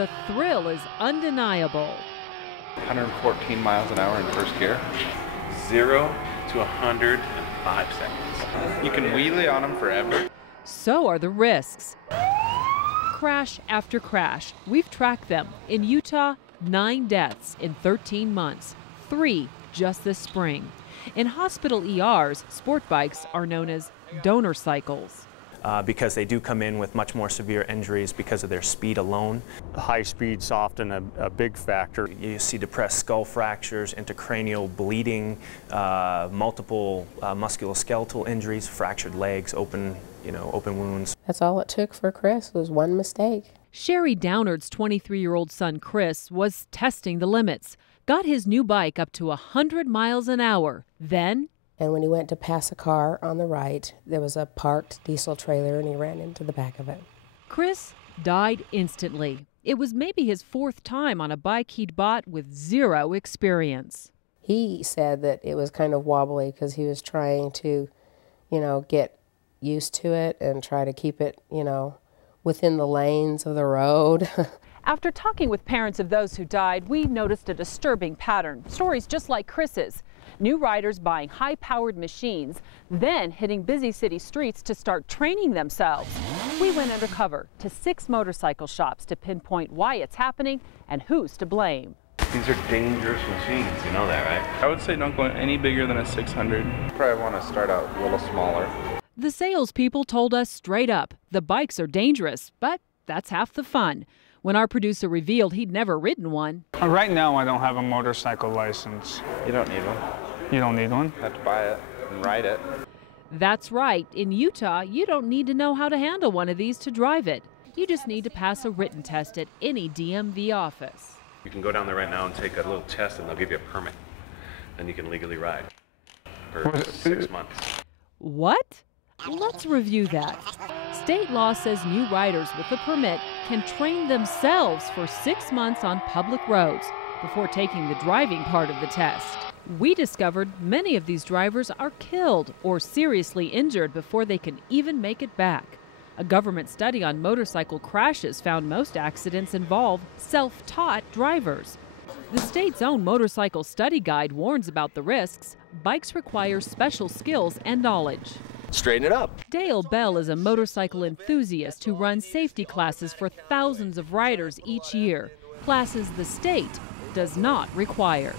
The thrill is undeniable. 114 miles an hour in first gear. 0 to 105 seconds. You can wheelie on them forever. So are the risks. Crash after crash. We've tracked them. In Utah, 9 deaths in 13 months, 3 just this spring. In hospital ERs, sport bikes are known as donor cycles. Because they do come in with much more severe injuries because of their speed alone. High speed's often a big factor. You see depressed skull fractures, intracranial bleeding, multiple musculoskeletal injuries, fractured legs, open wounds. That's all it took for Chris was one mistake. Sherry Downard's 23-year-old son Chris was testing the limits, got his new bike up to 100 miles an hour. Then, and when he went to pass a car on the right, there was a parked diesel trailer and he ran into the back of it. Chris died instantly. It was maybe his 4th time on a bike he'd bought with 0 experience. He said that it was kind of wobbly because he was trying to, get used to it and try to keep it, within the lanes of the road. After talking with parents of those who died, we noticed a disturbing pattern. Stories just like Chris's. New riders buying high-powered machines, then hitting busy city streets to start training themselves. We went undercover to 6 motorcycle shops to pinpoint why it's happening and who's to blame. These are dangerous machines, you know that, right? I would say don't go any bigger than a 600. Probably want to start out a little smaller. The salespeople told us straight up, the bikes are dangerous, but that's half the fun. When our producer revealed he'd never ridden one. Right now I don't have a motorcycle license. You don't need one. You don't need one? You have to buy it and ride it. That's right. In Utah, you don't need to know how to handle one of these to drive it. You just need to pass a written test at any DMV office. You can go down there right now and take a little test and they'll give you a permit. Then you can legally ride for 6 months. What? Let's review that. State law says new riders with a permit can train themselves for 6 months on public roads before taking the driving part of the test. We discovered many of these drivers are killed or seriously injured before they can even make it back. A government study on motorcycle crashes found most accidents involve self-taught drivers. The state's own motorcycle study guide warns about the risks. Bikes require special skills and knowledge. Straighten it up. Dale Bell is a motorcycle enthusiast who runs safety classes for thousands of riders each year, classes the state does not require.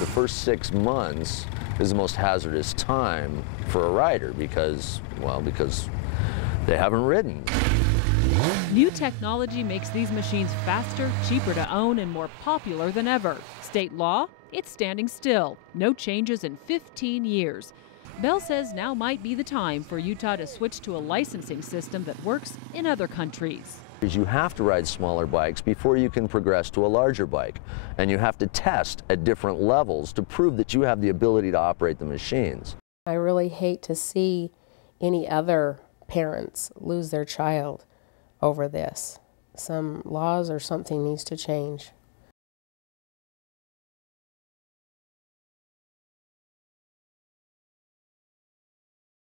The first 6 months is the most hazardous time for a rider because they haven't ridden. New technology makes these machines faster, cheaper to own, and more popular than ever. State law? It's standing still. No changes in 15 years. Bell says now might be the time for Utah to switch to a licensing system that works in other countries. You have to ride smaller bikes before you can progress to a larger bike, and you have to test at different levels to prove that you have the ability to operate the machines. I really hate to see any other parents lose their child over this. Some laws or something needs to change.